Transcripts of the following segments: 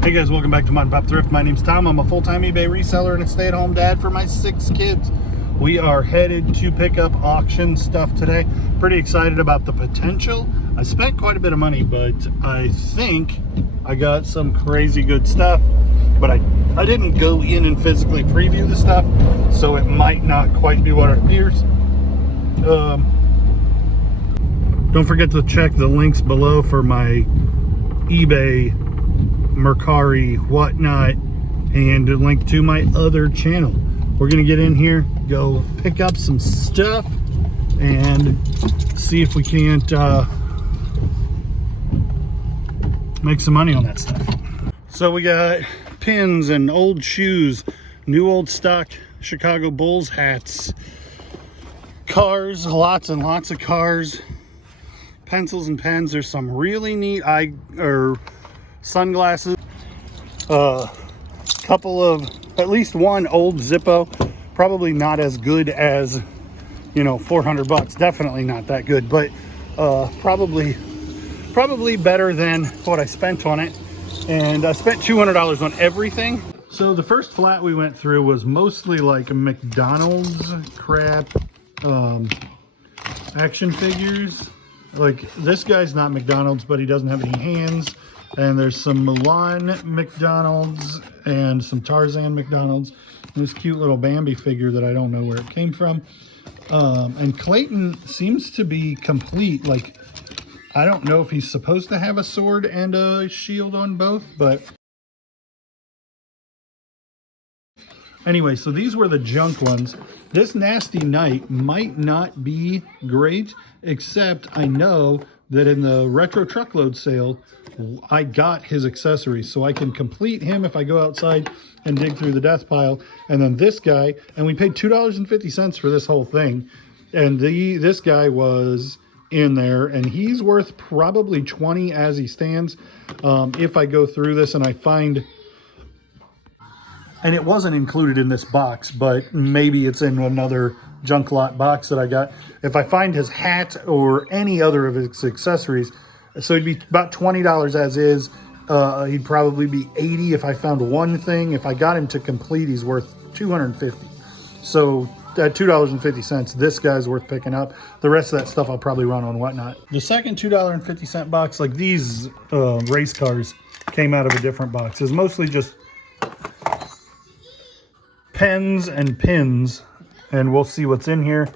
Hey guys, welcome back to Mod Pop Thrift. My name's Tom. I'm a full-time eBay reseller and a stay-at-home dad for my 6 kids. We are headed to pick up auction stuff today. Pretty excited about the potential. I spent quite a bit of money, but I think I got some crazy good stuff. But I didn't go in and physically preview the stuff, so it might not quite be what it appears. Don't forget to check the links below for my eBay, Mercari, whatnot, and a link to my other channel. We're gonna get in here, go pick up some stuff, and see if we can't make some money on that stuff. So we got pins and old shoes, new old stock Chicago Bulls hats, cars, lots and lots of cars, pencils and pens. There's some really neat sunglasses, couple of, at least one old Zippo, probably not as good as, you know, 400 bucks, definitely not that good, but probably better than what I spent on it. And I spent $200 on everything. So the first flat we went through was mostly like McDonald's crap, action figures. Like this guy's not McDonald's, but he doesn't have any hands. And there's some Milan McDonald's and some Tarzan McDonald's. This cute little Bambi figure that I don't know where it came from. And Clayton seems to be complete. Like, I don't know if he's supposed to have a sword and a shield on both, but anyway, so these were the junk ones. This Nasty Knight might not be great, except I know that in the retro truckload sale, I got his accessories, so I can complete him if I go outside and dig through the death pile. And then this guy, and we paid $2.50 for this whole thing, and this guy was in there, and he's worth probably 20 as he stands. If I go through this and I find, and it wasn't included in this box, but maybe it's in another junk lot box that I got. If I find his hat or any other of his accessories, so he'd be about $20 as is. He'd probably be $80 if I found one thing. If I got him to complete, he's worth $250. So at $2.50, this guy's worth picking up. The rest of that stuff I'll probably run on whatnot. The second $2.50 box, like these race cars, came out of a different box. It's mostly just pens and pins, and we'll see what's in here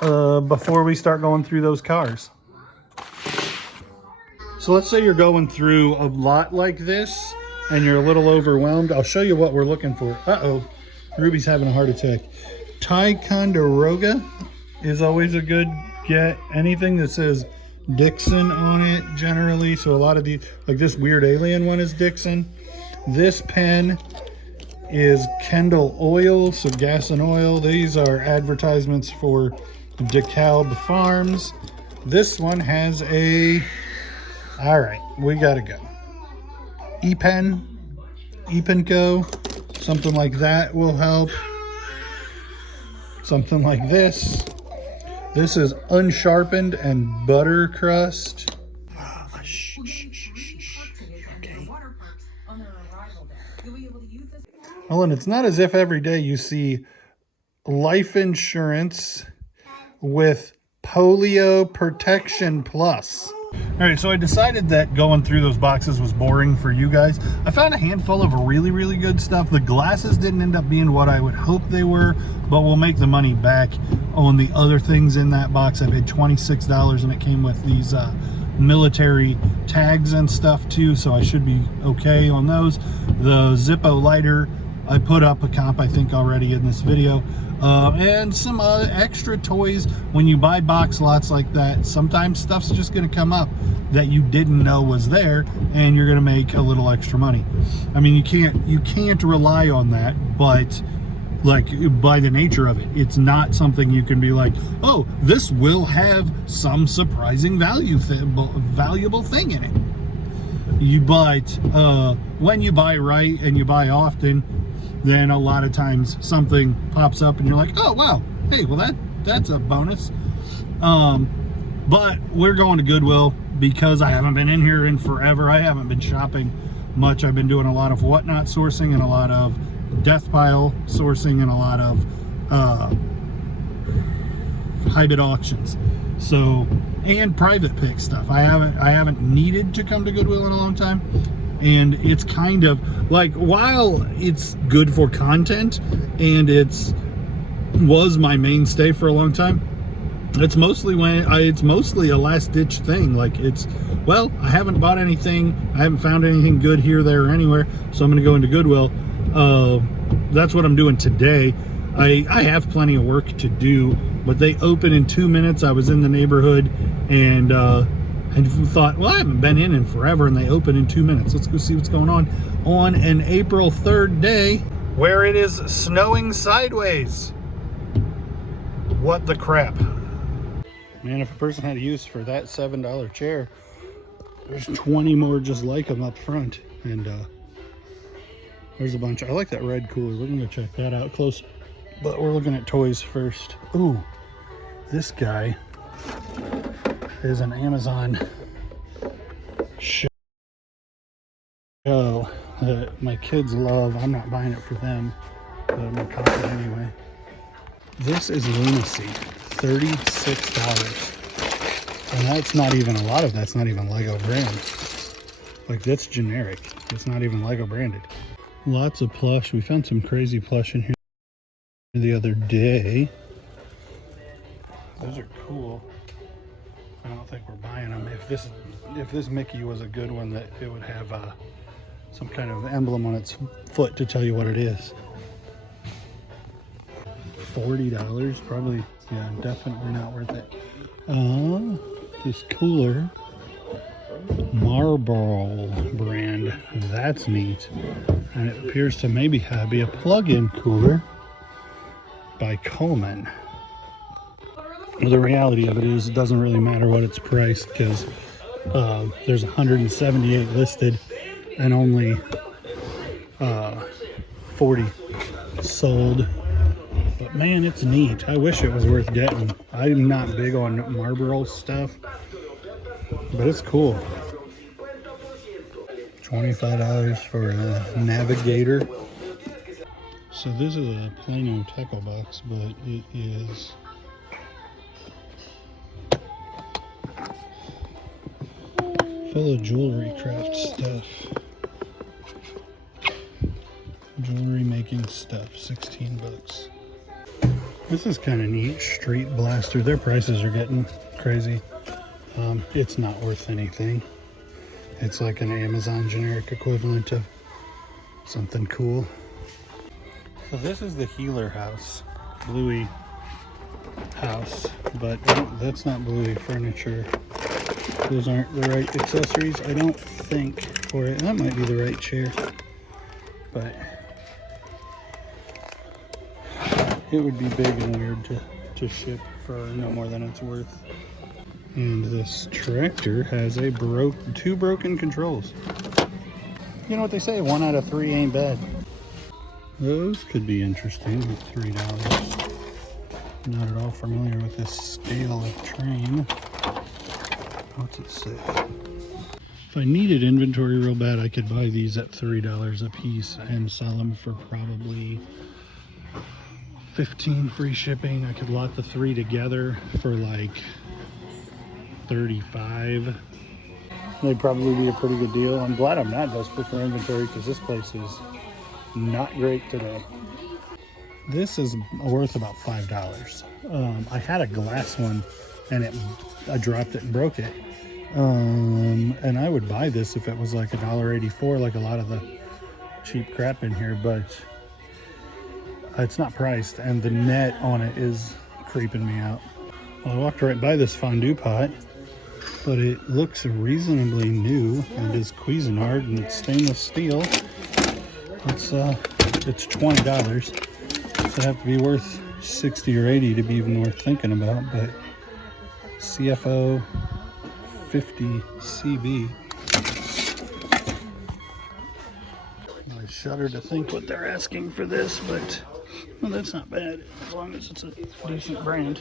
before we start going through those cars. So let's say you're going through a lot like this and you're a little overwhelmed. I'll show you what we're looking for. Uh-oh, Ruby's having a heart attack. Ticonderoga is always a good get. Anything that says Dixon on it generally. So a lot of these, like this weird alien one is Dixon. This pen is Kendall Oil, so gas and oil. These are advertisements for DeKalb Farms. This one has a, all right, we gotta go. E-Pen, E-Penco, something like that will help. Something like this. This is unsharpened and butter crust. Okay. Well, and it's not as if every day you see life insurance with polio protection plus. All right, so I decided that going through those boxes was boring for you guys. I found a handful of really, really good stuff. The glasses didn't end up being what I would hope they were, but we'll make the money back on the other things in that box. I paid $26, and it came with these military tags and stuff too, so I should be okay on those. The Zippo lighter, I put up a comp, I think, already in this video. And some extra toys. When you buy box lots like that, sometimes stuff's just going to come up that you didn't know was there, and you're going to make a little extra money. I mean, you can't rely on that, but like by the nature of it, it's not something you can be like, oh, this will have some surprising valuable thing in it. But when you buy right and you buy often, then a lot of times something pops up and you're like, oh wow, hey, well that's a bonus. But we're going to Goodwill because I haven't been in here in forever. I haven't been shopping much. I've been doing a lot of whatnot sourcing and a lot of death pile sourcing and a lot of high bid auctions. So, and private pick stuff. I haven't needed to come to Goodwill in a long time, and it's kind of like, while it's good for content and was my mainstay for a long time, it's mostly a last ditch thing. Like, well, I haven't bought anything, I haven't found anything good here, there, or anywhere, so I'm going to go into Goodwill. That's what I'm doing today. I have plenty of work to do, but they open in 2 minutes. I was in the neighborhood and thought, well, I haven't been in forever, and they open in 2 minutes. Let's go see what's going on an April 3rd day where it is snowing sideways. What the crap? Man, if a person had a use for that $7 chair, there's 20 more just like them up front. And there's a bunch. I like that red cooler. We're going to check that out close. But we're looking at toys first. Ooh, this guy is an Amazon show that my kids love. I'm not buying it for them, but I'm going to cop it anyway. This is Lunacy, $36. And that's not even, a lot of that's not even Lego brand. Like, that's generic. It's not even Lego branded. Lots of plush. We found some crazy plush in here the other day. Those are cool. I don't think we're buying them. If this Mickey was a good one, that it would have some kind of emblem on its foot to tell you what it is. $40, probably. Yeah, definitely not worth it. This cooler, Marlboro brand. That's neat. And it appears to maybe be a plug-in cooler by Coleman. Well, the reality of it is, it doesn't really matter what it's priced, because there's 178 listed and only 40 sold. But man, it's neat. I wish it was worth getting. I'm not big on Marlboro stuff, but it's cool. $25 for a Navigator. So this is a Plano tackle box, but it is full of jewelry craft stuff. Jewelry making stuff, 16 bucks. This is kind of neat. Street Blaster. Their prices are getting crazy. It's not worth anything. It's like an Amazon generic equivalent of something cool. So this is the Healer house, Bluey house, but that's not Bluey furniture. Those aren't the right accessories, I don't think, for it. That might be the right chair, but it would be big and weird to ship for no more than it's worth. And this tractor has two broken controls. You know what they say, 1 out of 3 ain't bad. Those could be interesting at $3. Not at all familiar with this scale of train. What's it say? If I needed inventory real bad, I could buy these at $3 a piece and sell them for probably $15 free shipping. I could lot the 3 together for like $35. They'd probably be a pretty good deal. I'm glad I'm not desperate for inventory, because this place is not great today. This is worth about $5. I had a glass one and I dropped it and broke it. And I would buy this if it was like $1.84, like a lot of the cheap crap in here, but it's not priced, and the net on it is creeping me out. Well, I walked right by this fondue pot, but it looks reasonably new and is Cuisinart and it's stainless steel. It's $20. So it'd have to be worth 60 or 80 to be even worth thinking about, but CFO 50 CB. I shudder to think what they're asking for this, but well, that's not bad as long as it's a decent brand.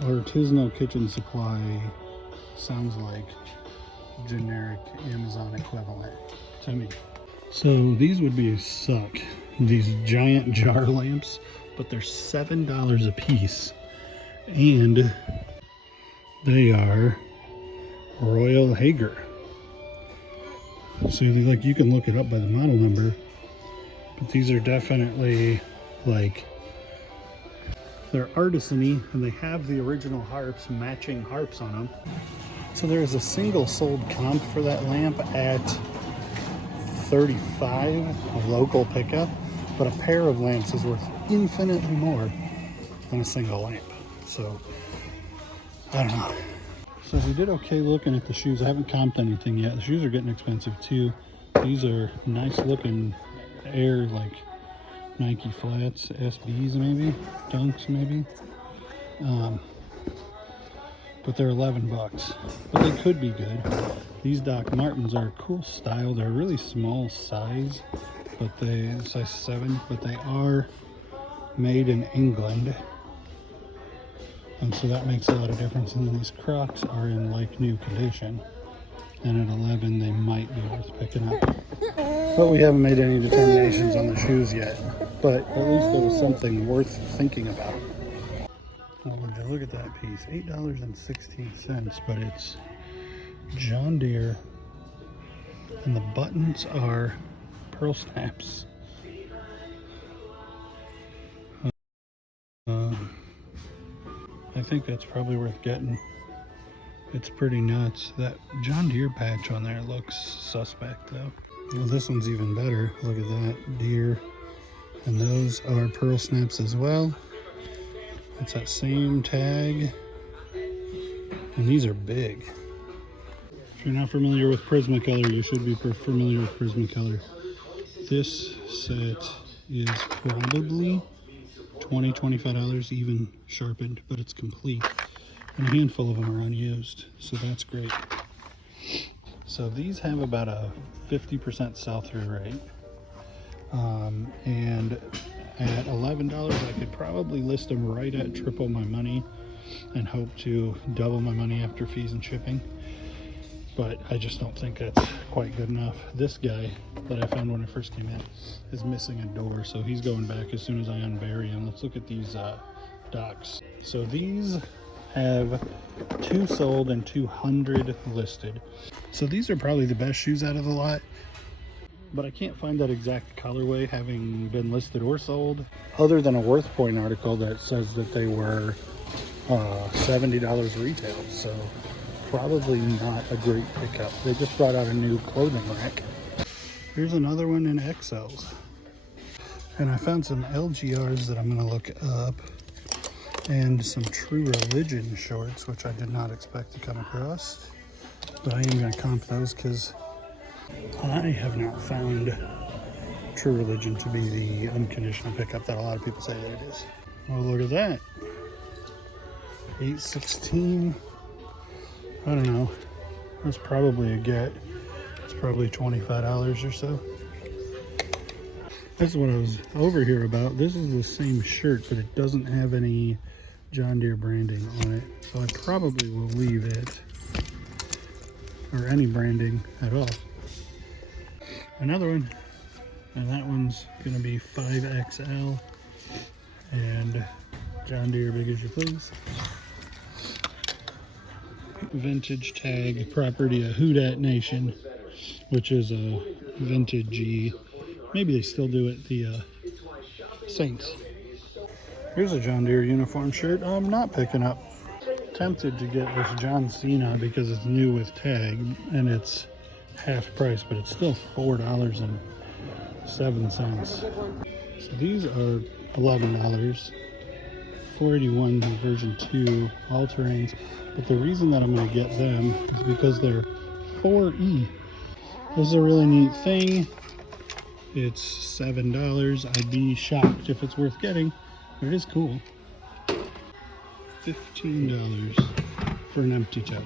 Artisanal kitchen supply sounds like generic Amazon equivalent to me. So these would be suck, these giant jar lamps, but they're $7 a piece, and they are Royal Hager. So like you can look it up by the model number, but these are definitely like, they're artisan-y, and they have the original harps, matching harps on them. So there is a single sold comp for that lamp at $35, a local pickup, but a pair of lamps is worth infinitely more than a single lamp. So I don't know. So we did okay looking at the shoes. I haven't comped anything yet. The shoes are getting expensive too. These are nice looking Air, like Nike flats, SBs maybe, Dunks maybe. But they're 11 bucks. But they could be good. These Doc Martens are a cool style. They're a really small size, but they size 7, but they are made in England. And so that makes a lot of difference. And then these Crocs are in like new condition. And at 11 they might be worth picking up. But we haven't made any determinations on the shoes yet. But at least there was something worth thinking about. Oh, would you look at that piece? $8.16, but it's John Deere, and the buttons are pearl snaps. I think that's probably worth getting. It's pretty nuts. That John Deere patch on there looks suspect though. Well, this one's even better. Look at that, Deere. And those are pearl snaps as well. It's that same tag. And these are big. If you're not familiar with Prismacolor, you should be familiar with Prismacolor. This set is probably $20, $25 even sharpened, but it's complete. And a handful of them are unused, so that's great. So these have about a 50% sell-through rate. And at $11, I could probably list them right at triple my money and hope to double my money after fees and shipping. But I just don't think that's quite good enough. This guy that I found when I first came in is missing a door, so he's going back as soon as I unbury him. Let's look at these docks. So these have 2 sold and 200 listed. So these are probably the best shoes out of the lot, but I can't find that exact colorway having been listed or sold, other than a Worth Point article that says that they were $70 retail. So probably not a great pickup. They just brought out a new clothing rack. Here's another one in XLs. And I found some LGRs that I'm gonna look up, and some True Religion shorts, which I did not expect to come across. But I am gonna comp those because I have not found True Religion to be the unconditional pickup that a lot of people say that it is. Oh, look at that. 816. I don't know. That's probably a get. It's probably $25 or so. That's what I was over here about. This is the same shirt, but it doesn't have any John Deere branding on it. So I probably will leave it, or any branding at all. Another one, and that one's gonna be 5XL, and John Deere big as you please. Vintage tag, property of Houdat Nation, which is a vintage-y. Maybe they still do it, the Saints. Here's a John Deere uniform shirt I'm not picking up. Tempted to get this John Cena because it's new with tag and it's half price, but it's still $4.07. So these are $11. 481 version 2 all-terrains, but the reason that I'm going to get them is because they're 4E. This is a really neat thing. It's $7. I'd be shocked if it's worth getting, but it is cool. $15 for an empty tub.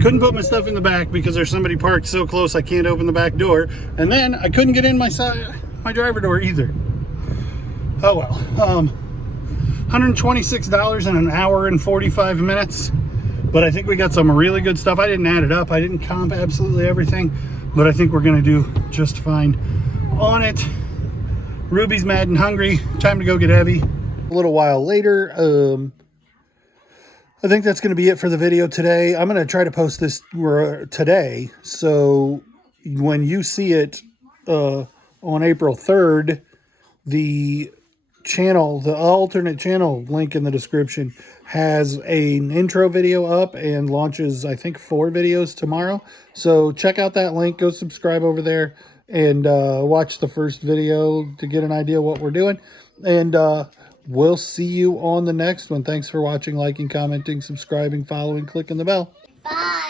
Couldn't put my stuff in the back because there's somebody parked so close I can't open the back door, and then I couldn't get in my driver door either. Oh well. $126 in an hour and 45 minutes, But I think we got some really good stuff. I didn't add it up. I didn't comp absolutely everything, but I think we're going to do just fine on it. Ruby's mad and hungry. Time to go get Evie. A little while later, I think that's going to be it for the video today. I'm going to try to post this today, so when you see it on April 3rd, the channel, the alternate channel link in the description has an intro video up and launches, I think, 4 videos tomorrow. So check out that link, go subscribe over there, and watch the first video to get an idea what we're doing. And we'll see you on the next one. Thanks for watching, liking, commenting, subscribing, following, clicking the bell. Bye.